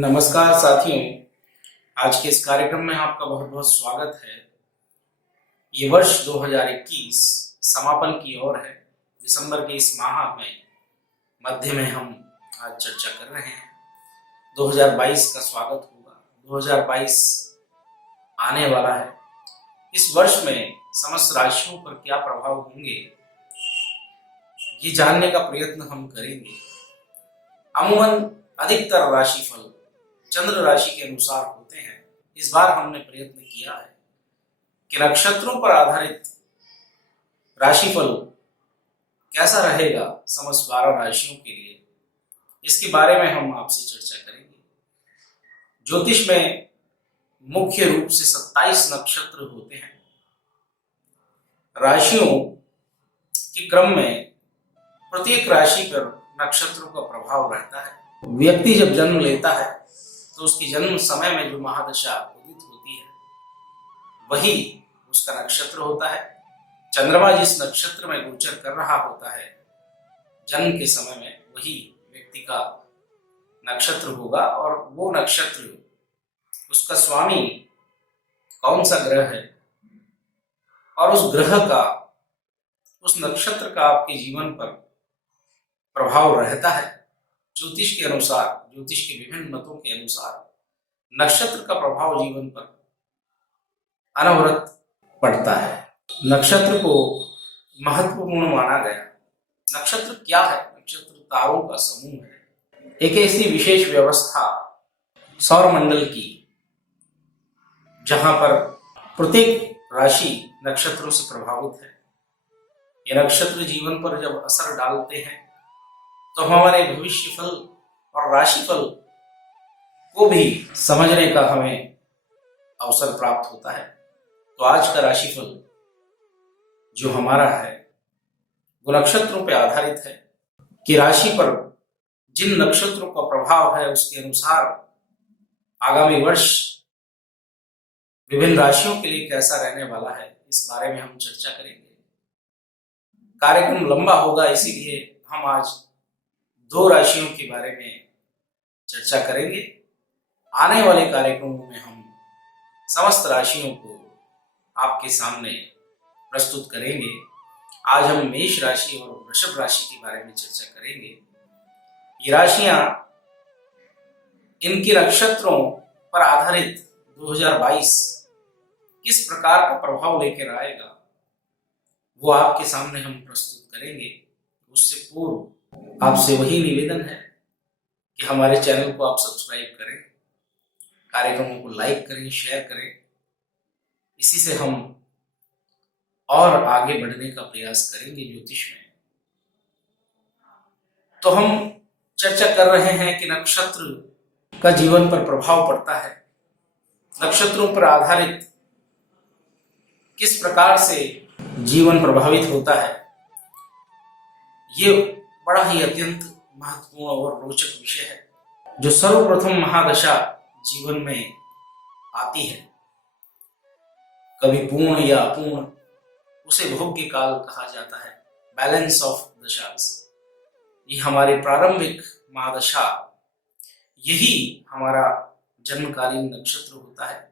नमस्कार साथियों, आज के इस कार्यक्रम में आपका बहुत बहुत स्वागत है। ये वर्ष 2021 समापन की ओर है। दिसंबर के इस माह में मध्य में हम आज चर्चा कर रहे हैं। 2022 का स्वागत होगा। 2022 आने वाला है। इस वर्ष में समस्त राशियों पर क्या प्रभाव होंगे, ये जानने का प्रयत्न हम करेंगे। अमूमन अधिकतर राशिफल चंद्र राशि के अनुसार होते हैं। इस बार हमने प्रयत्न किया है कि नक्षत्रों पर आधारित राशिफल कैसा रहेगा समस्त 12 राशियों के लिए, इसके बारे में हम आपसे चर्चा करेंगे। ज्योतिष में मुख्य रूप से 27 नक्षत्र होते हैं। राशियों के क्रम में प्रत्येक राशि पर नक्षत्रों का प्रभाव रहता है। व्यक्ति जब जन्म लेता है तो उसकी जन्म समय में जो महादशा उदित होती है वही उसका नक्षत्र होता है। चंद्रमा जिस नक्षत्र में गोचर कर रहा होता है जन्म के समय में, वही व्यक्ति का नक्षत्र होगा। और वो नक्षत्र, उसका स्वामी कौन सा ग्रह है और उस ग्रह का, उस नक्षत्र का आपके जीवन पर प्रभाव रहता है। ज्योतिष के अनुसार, ज्योतिष के विभिन्न मतों के अनुसार नक्षत्र का प्रभाव जीवन पर अनवरत पड़ता है। नक्षत्र को महत्वपूर्ण माना गया। नक्षत्र क्या है? नक्षत्र तारों का समूह है। एक ऐसी विशेष व्यवस्था सौर मंडल की जहां पर प्रत्येक राशि नक्षत्रों से प्रभावित है। ये नक्षत्र जीवन पर जब असर डालते हैं तो हमारे भविष्य फल और राशिफल को भी समझने का हमें अवसर प्राप्त होता है। तो आज का राशिफल जो हमारा है वो नक्षत्रों पर आधारित है कि राशि पर जिन नक्षत्रों का प्रभाव है उसके अनुसार आगामी वर्ष विभिन्न राशियों के लिए कैसा रहने वाला है, इस बारे में हम चर्चा करेंगे। कार्यक्रम लंबा होगा, इसीलिए हम आज 2 राशियों के बारे में चर्चा करेंगे। आने वाले कार्यक्रमों में हम समस्त राशियों को आपके सामने प्रस्तुत करेंगे। आज हम मेष राशि और वृषभ राशि के बारे में चर्चा करेंगे। ये राशियां, इनके नक्षत्रों पर आधारित 2022 किस प्रकार का प्रभाव लेकर आएगा वो आपके सामने हम प्रस्तुत करेंगे। उससे पूर्व आपसे वही निवेदन है कि हमारे चैनल को आप सब्सक्राइब करें, कार्यक्रमों को लाइक करें, शेयर करें। इसी से हम और आगे बढ़ने का प्रयास करेंगे ज्योतिष में। तो हम चर्चा कर रहे हैं कि नक्षत्र का जीवन पर प्रभाव पड़ता है। नक्षत्रों पर आधारित किस प्रकार से जीवन प्रभावित होता है, ये बड़ा ही अत्यंत महत्वपूर्ण और रोचक विषय है। जो सर्वप्रथम महादशा जीवन में आती है, कभी पूर्ण या अपूर्ण, उसे भोग्य काल कहा जाता है। बैलेंस ऑफ दशास, ये हमारी प्रारंभिक महादशा, यही हमारा जन्मकालीन नक्षत्र होता है,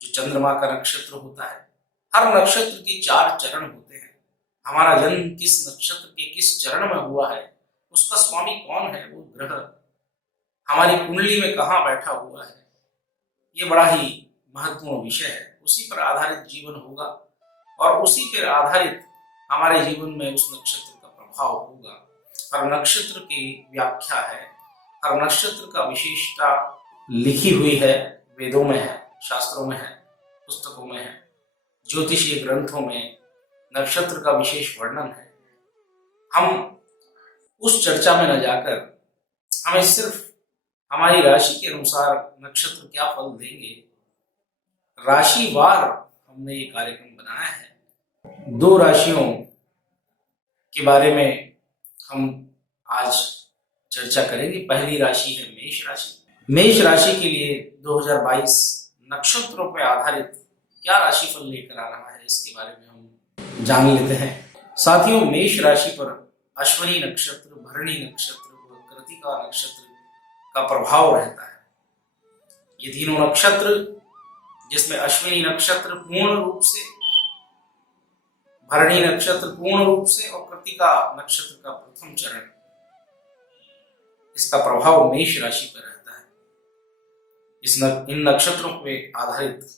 जो चंद्रमा का नक्षत्र होता है। हर नक्षत्र के 4 चरण होते हैं। हमारा जन्म किस नक्षत्र के किस चरण में हुआ है, उसका स्वामी कौन है, वो ग्रह हमारी कुंडली में कहाँ बैठा हुआ है, ये बड़ा ही महत्वपूर्ण विषय है। उसी पर आधारित जीवन होगा और उसी पर आधारित हमारे जीवन में उस नक्षत्र का प्रभाव होगा। हर नक्षत्र की व्याख्या है, हर नक्षत्र का विशेषता लिखी हुई है, वेदों में है, शास्त्रों में है, पुस्तकों में है, ज्योतिषीय ग्रंथों में नक्षत्र का विशेष वर्णन है। हम उस चर्चा में न जाकर हमें सिर्फ हमारी राशि के अनुसार नक्षत्र क्या फल देंगे, राशिवार हमने ये कार्यक्रम बनाया है। 2 राशियों के बारे में हम आज चर्चा करेंगे। पहली राशि है मेष राशि। मेष राशि के लिए 2022 नक्षत्रों पर आधारित क्या राशिफल लेकर आ रहा है, इसके बारे में हम जान लेते हैं। साथियों, मेष राशि पर अश्विनी नक्षत्र, भरणी नक्षत्र, कृतिका नक्षत्र का प्रभाव रहता है। ये तीनों नक्षत्र, जिसमें अश्विनी नक्षत्र पूर्ण रूप से, भरणी नक्षत्र पूर्ण रूप से और कृत्तिका नक्षत्र का प्रथम चरण, इसका प्रभाव मेष राशि पर रहता है। इन नक्षत्रों पे आधारित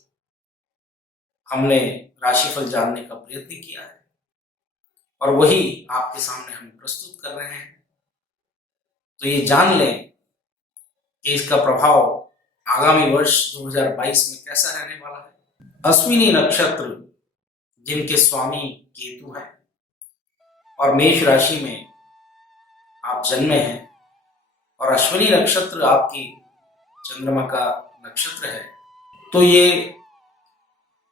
हमने राशिफल जानने का प्रयत्न किया है और वही आपके सामने हम प्रस्तुत कर रहे हैं। तो ये जान लें कि इसका प्रभाव आगामी वर्ष 2022 में कैसा रहने वाला है। अश्विनी नक्षत्र, जिनके स्वामी केतु हैं और मेष राशि में आप जन्मे हैं, और अश्विनी नक्षत्र आपकी चंद्रमा का नक्षत्र है, तो ये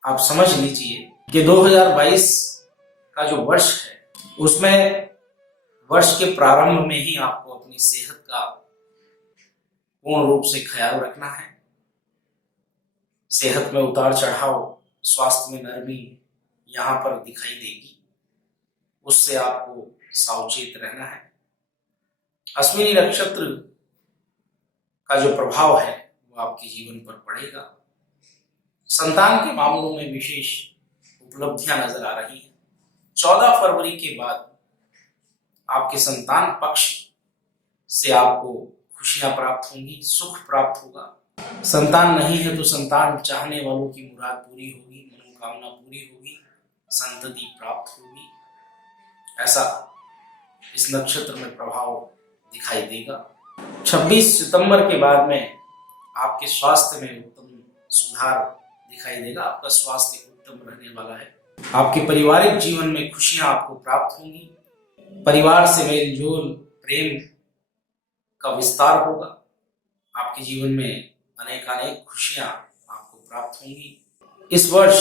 आप समझ लीजिए कि 2022 का जो वर्ष है उसमें वर्ष के प्रारंभ में ही आपको अपनी सेहत का पूर्ण रूप से ख्याल रखना है। सेहत में उतार चढ़ाव, स्वास्थ्य में नरमी यहाँ पर दिखाई देगी, उससे आपको सावचेत रहना है। अश्विनी नक्षत्र का जो प्रभाव है वो आपके जीवन पर पड़ेगा। संतान के मामलों में विशेष उपलब्धियां नजर आ रही हैं। 14 फरवरी के बाद आपके संतान पक्ष से आपको खुशियां प्राप्त होंगी, सुख प्राप्त होगा। संतान नहीं है तो संतान चाहने वालों की मुराद पूरी होगी, मनोकामना पूरी होगी, संतति प्राप्त होगी, ऐसा इस नक्षत्र में प्रभाव दिखाई देगा। 26 सितंबर के बाद में आपके स्वास्थ्य में उत्तम सुधार दिखाई देगा। आपका स्वास्थ्य उत्तम रहने वाला है। आपके पारिवारिक जीवन में खुशियां आपको प्राप्त होंगी। परिवार से मेल जोल, प्रेम का विस्तार होगा। आपके जीवन में अनेक खुशियां आपको प्राप्त होंगी। इस वर्ष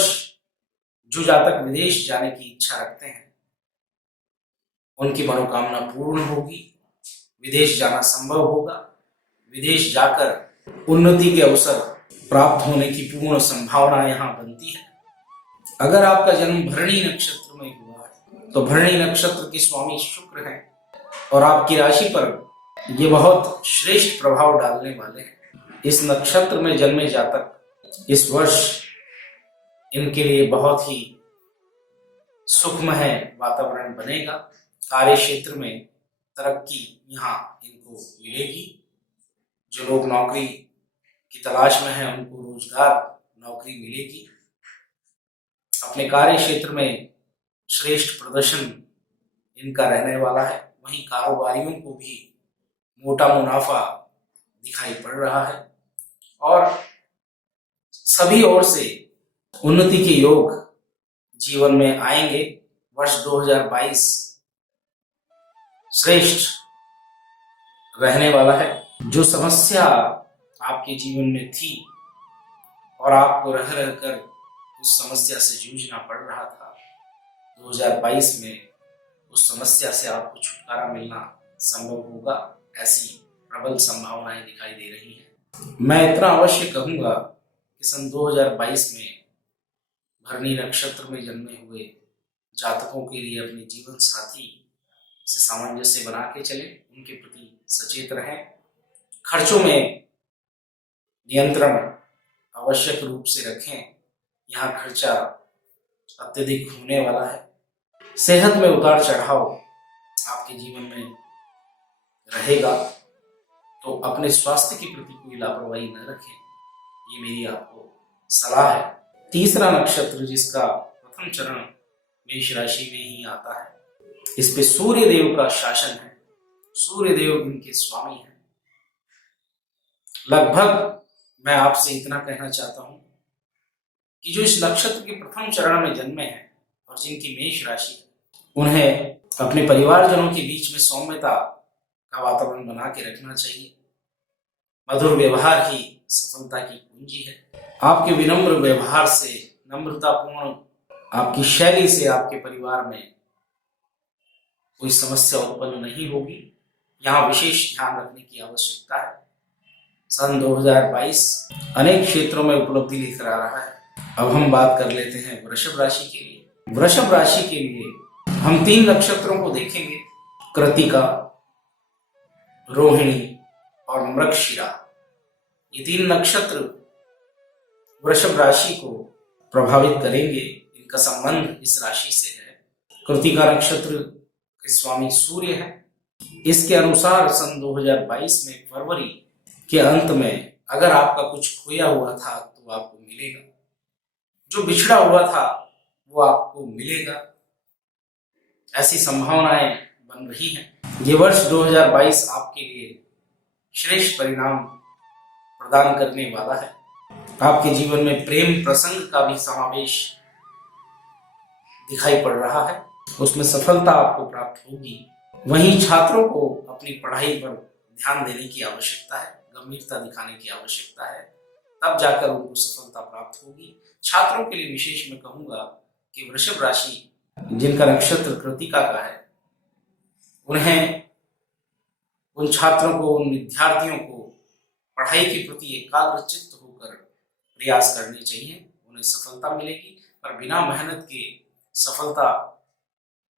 जो जातक विदेश जाने की इच्छा रखते हैं उनकी मनोकामना पूर्ण होगी। विदेश जाना संभव होगा। विदेश जाकर उन्नति के अवसर प्राप्त होने की पूर्ण संभावना यहाँ बनती है। अगर आपका जन्म भरणी नक्षत्र में हुआ है तो भरणी नक्षत्र के स्वामी शुक्र हैं और आपकी राशि पर ये बहुत श्रेष्ठ प्रभाव डालने वाले हैं। इस नक्षत्र में जन्मे जातक इस वर्ष इनके लिए बहुत ही सुखमय वातावरण बनेगा। कार्य क्षेत्र में तरक्की यहाँ इनको मिलेगी। जो लोग नौकरी की तलाश में हैं उनको रोजगार, नौकरी मिलेगी। अपने कार्य क्षेत्र में श्रेष्ठ प्रदर्शन इनका रहने वाला है। वहीं कारोबारियों को भी मोटा मुनाफा दिखाई पड़ रहा है और सभी ओर से उन्नति के योग जीवन में आएंगे। वर्ष 2022 श्रेष्ठ रहने वाला है। जो समस्या आपके जीवन में थी और आपको रह रहकर उस समस्या से जूझना पड़ रहा था, 2022 में उस समस्या से आपको छुटकारा मिलना संभव होगा। ऐसी प्रबल संभावनाएं दिखाई दे रही हैं। मैं इतना अवश्य कहूंगा कि सन 2022 में भरणी नक्षत्र में जन्मे हुए जातकों के लिए अपने जीवन साथी से सामंजस्य बना के चले, उनके प्रति सचेत रहें। खर्चों में नियंत्रण आवश्यक रूप से रखें। यहाँ खर्चा अत्यधिक होने वाला है। सेहत में उतार चढ़ाव आपके जीवन में रहेगा, तो अपने स्वास्थ्य के प्रति कोई लापरवाही न रखें, ये मेरी आपको सलाह है। तीसरा नक्षत्र जिसका प्रथम चरण मेष राशि में ही आता है, इस पे सूर्य देव का शासन है। सूर्य देव इनके स्वामी हैं। लगभग मैं आपसे इतना कहना चाहता हूं कि जो इस नक्षत्र के प्रथम चरण में जन्मे हैं और जिनकी मेष राशि है, उन्हें अपने परिवारजनों के बीच में सौम्यता का वातावरण बना के रखना चाहिए। मधुर व्यवहार ही सफलता की कुंजी है। आपके विनम्र व्यवहार से, नम्रतापूर्ण आपकी शैली से आपके परिवार में कोई समस्या उत्पन्न नहीं होगी। यहाँ विशेष ध्यान रखने की आवश्यकता है। सन 2022 अनेक क्षेत्रों में उपलब्धि लेकर आ रहा है। अब हम बात कर लेते हैं वृषभ राशि के लिए। वृषभ राशि के लिए हम 3 नक्षत्रों को देखेंगे, कृत्तिका, रोहिणी और मृगशिरा। ये 3 नक्षत्र वृषभ राशि को प्रभावित करेंगे। इनका संबंध इस राशि से है। कृत्तिका नक्षत्र के स्वामी सूर्य है। इसके अनुसार सन 2022 में फरवरी के अंत में अगर आपका कुछ खोया हुआ था तो आपको मिलेगा, जो बिछड़ा हुआ था वो आपको मिलेगा, ऐसी संभावनाएं बन रही हैं। ये वर्ष 2022 आपके लिए श्रेष्ठ परिणाम प्रदान करने वाला है। आपके जीवन में प्रेम प्रसंग का भी समावेश दिखाई पड़ रहा है, उसमें सफलता आपको प्राप्त होगी। वहीं छात्रों को अपनी पढ़ाई पर ध्यान देने की आवश्यकता है, गंभीरता दिखाने की आवश्यकता है, तब जाकर उनको सफलता प्राप्त होगी। छात्रों के लिए विशेष मैं कहूंगा कि वृषभ राशि जिनका नक्षत्र कृत्तिका का है, उन्हें, उन छात्रों को, उन विद्यार्थियों को पढ़ाई के प्रति एकाग्रचित्त होकर प्रयास करने चाहिए। उन्हें सफलता मिलेगी, पर बिना मेहनत के सफलता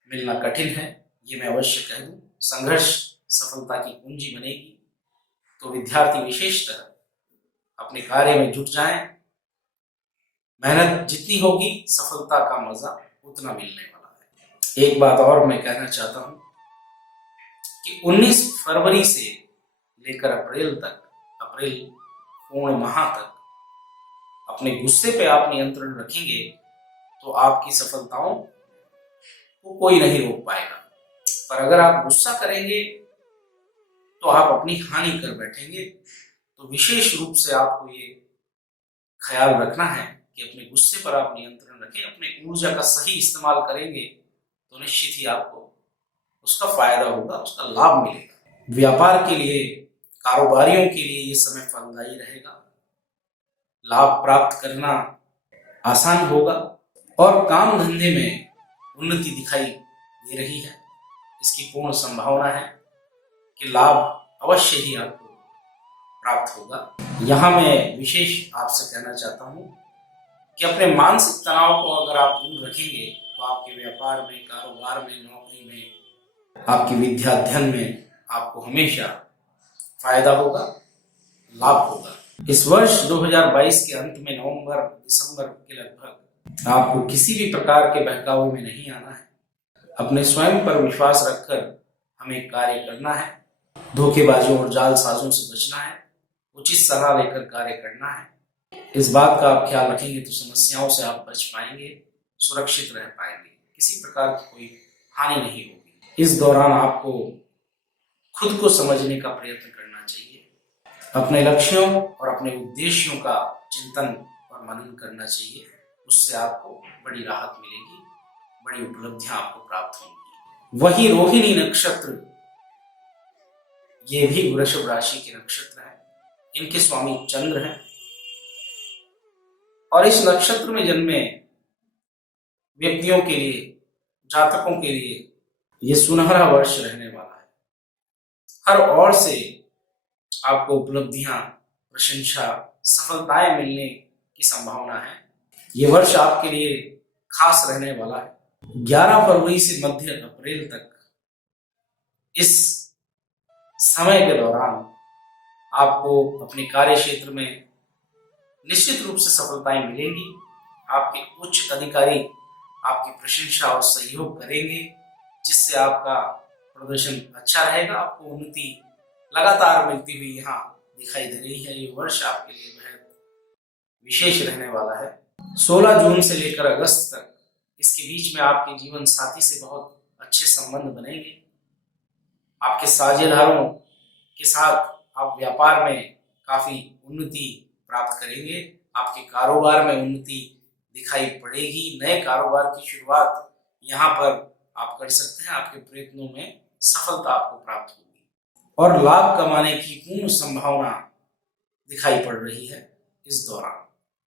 मिलना कठिन है, ये मैं अवश्य कह दूं। संघर्ष सफलता की कुंजी बनेगी। तो विद्यार्थी विशेषतः अपने कार्य में जुट जाएं। मेहनत जितनी होगी सफलता का मजा उतना मिलने वाला है। एक बात और मैं कहना चाहता हूं कि 19 फरवरी से लेकर अप्रैल तक, अप्रैल पूर्ण माह तक अपने गुस्से पे आप नियंत्रण रखेंगे तो आपकी सफलताओं को कोई नहीं रोक पाएगा। पर अगर आप गुस्सा करेंगे तो आप अपनी हानि कर बैठेंगे। तो विशेष रूप से आपको ये ख्याल रखना है कि अपने गुस्से पर आप नियंत्रण रखें। अपने ऊर्जा का सही इस्तेमाल करेंगे तो निश्चित ही आपको उसका फायदा होगा, उसका लाभ मिलेगा। व्यापार के लिए, कारोबारियों के लिए ये समय फलदायी रहेगा। लाभ प्राप्त करना आसान होगा और काम धंधे में उन्नति दिखाई दे रही है। इसकी पूर्ण संभावना है कि लाभ अवश्य ही आपको प्राप्त होगा। यहाँ मैं विशेष आपसे कहना चाहता हूँ कि अपने मानसिक तनाव को अगर आप दूर रखेंगे तो आपके व्यापार में, कारोबार में, नौकरी में, आपकी विद्या अध्ययन में आपको हमेशा फायदा होगा, लाभ होगा। इस वर्ष 2022 के अंत में नवंबर दिसंबर के लगभग आपको किसी भी प्रकार के बहकावे में नहीं आना है। अपने स्वयं पर विश्वास रखकर हमें कार्य करना है। धोखेबाजों और जालसाजों से बचना है। उचित सलाह लेकर कार्य करना है। इस बात का आप ख्याल रखेंगे तो समस्याओं से आप बच पाएंगे, सुरक्षित रह पाएंगे, किसी प्रकार की कोई हानि नहीं होगी। इस दौरान आपको खुद को समझने का प्रयत्न करना चाहिए। अपने लक्ष्यों और अपने उद्देश्यों का चिंतन और मनन करना चाहिए। उससे आपको बड़ी राहत मिलेगी, बड़ी उपलब्धियां आपको प्राप्त होंगी। वही रोहिणी नक्षत्र, ये भी वृषभ राशि के नक्षत्र है। इनके स्वामी चंद्र हैं और इस नक्षत्र में जन्मे व्यक्तियों के लिए, जातकों के लिए ये सुनहरा वर्ष रहने वाला है। हर ओर से आपको उपलब्धियां, प्रशंसा, सफलताएं मिलने की संभावना है। ये वर्ष आपके लिए खास रहने वाला है। 11 फरवरी से मध्य अप्रैल तक इस समय के दौरान आपको अपने कार्य क्षेत्र में निश्चित रूप से सफलताएं मिलेंगी। आपके उच्च अधिकारी आपकी प्रशंसा और सहयोग करेंगे, जिससे आपका प्रदर्शन अच्छा रहेगा। आपको उन्नति लगातार मिलती हुई यहाँ दिखाई दे रही है। ये वर्ष आपके लिए बेहद विशेष रहने वाला है। 16 जून से लेकर अगस्त तक इसके बीच में आपके जीवन साथी से बहुत अच्छे संबंध बनेंगे। आपके साझेदारों के साथ आप व्यापार में काफी उन्नति प्राप्त करेंगे। आपके कारोबार में उन्नति दिखाई पड़ेगी। नए कारोबार की शुरुआत यहाँ पर आप कर सकते हैं। आपके प्रयत्नों में सफलता आपको प्राप्त होगी और लाभ कमाने की पूर्ण संभावना दिखाई पड़ रही है। इस दौरान,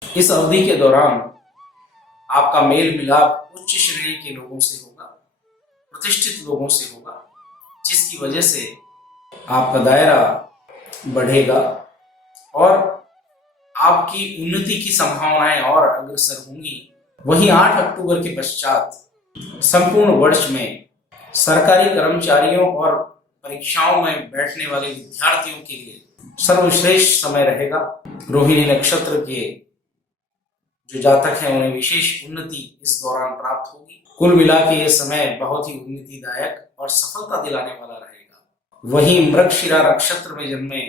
इस अवधि के दौरान आपका मेल मिलाप उच्च श्रेणी के लोगों से होगा, प्रतिष्ठित लोगों से होगा, जिसकी वजह से आपका दायरा बढ़ेगा और आपकी उन्नति की संभावनाएं और अग्रसर होंगी। वहीं 8 अक्टूबर के पश्चात संपूर्ण वर्ष में सरकारी कर्मचारियों और परीक्षाओं में बैठने वाले विद्यार्थियों के लिए सर्वश्रेष्ठ समय रहेगा। रोहिणी नक्षत्र के जो जातक हैं उन्हें विशेष उन्नति इस दौरान प्राप्त होगी। कुल मिला के ये समय बहुत ही उन्नतिदायक और सफलता दिलाने वाला रहेगा। वहीं मृगशिरा नक्षत्र में जन्मे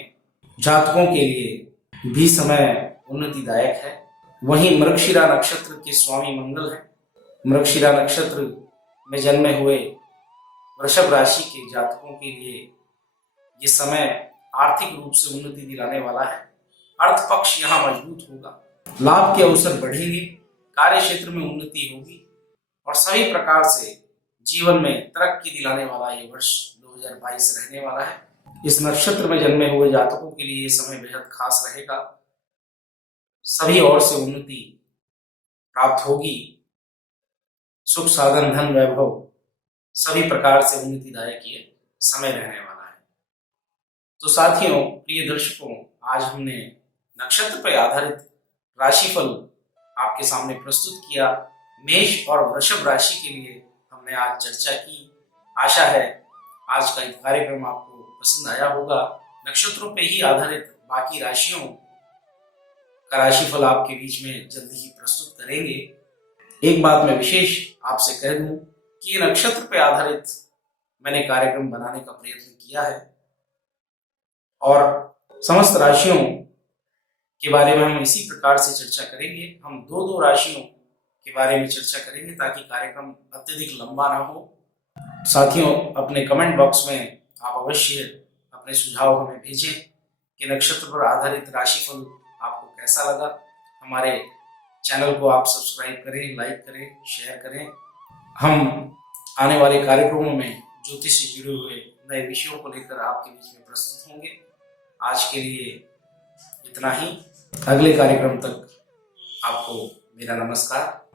जातकों के लिए भी समय उन्नतिदायक है। वहीं मृगशिरा नक्षत्र के स्वामी मंगल है। मृगशिरा नक्षत्र में जन्मे हुए वृषभ राशि के जातकों के लिए ये समय आर्थिक रूप से उन्नति दिलाने वाला है। अर्थ पक्ष यहाँ मजबूत होगा, लाभ के अवसर बढ़ेंगे, कार्य क्षेत्र में उन्नति होगी और सभी प्रकार से जीवन में तरक्की दिलाने वाला ये वर्ष 2022 रहने वाला है। इस नक्षत्र में जन्मे हुए जातकों के लिए ये समय बेहद खास रहेगा। सभी ओर से उन्नति प्राप्त होगी, सुख साधन धन वैभव सभी प्रकार से उन्नतिदायक ये समय रहने वाला है। तो साथियों, प्रिय दर्शकों, आज हमने नक्षत्र पर आधारित राशिफल आपके सामने प्रस्तुत किया। मेष और वृषभ राशि के लिए हमने आज चर्चा की। आशा है आज का कार्यक्रम आपको पसंद आया होगा। नक्षत्रों पे ही आधारित बाकी राशियों का राशिफल आपके बीच में जल्दी ही प्रस्तुत करेंगे। एक बात मैं विशेष आपसे कह दूं कि ये नक्षत्र पे आधारित मैंने कार्यक्रम बनाने का प्रयत्न किया है और समस्त राशियों के बारे में हम इसी प्रकार से चर्चा करेंगे। हम दो राशियों के बारे में चर्चा करेंगे ताकि कार्यक्रम अत्यधिक लंबा ना हो। साथियों, अपने कमेंट बॉक्स में आप अवश्य अपने सुझाव हमें भेजें कि नक्षत्र पर आधारित राशिफल आपको कैसा लगा। हमारे चैनल को आप सब्सक्राइब करें, लाइक करें, शेयर करें। हम आने वाले कार्यक्रमों में ज्योतिष से जुड़े हुए नए विषयों को लेकर आपके बीच में प्रस्तुत होंगे। आज के लिए इतना ही। अगले कार्यक्रम तक आपको मेरा नमस्कार।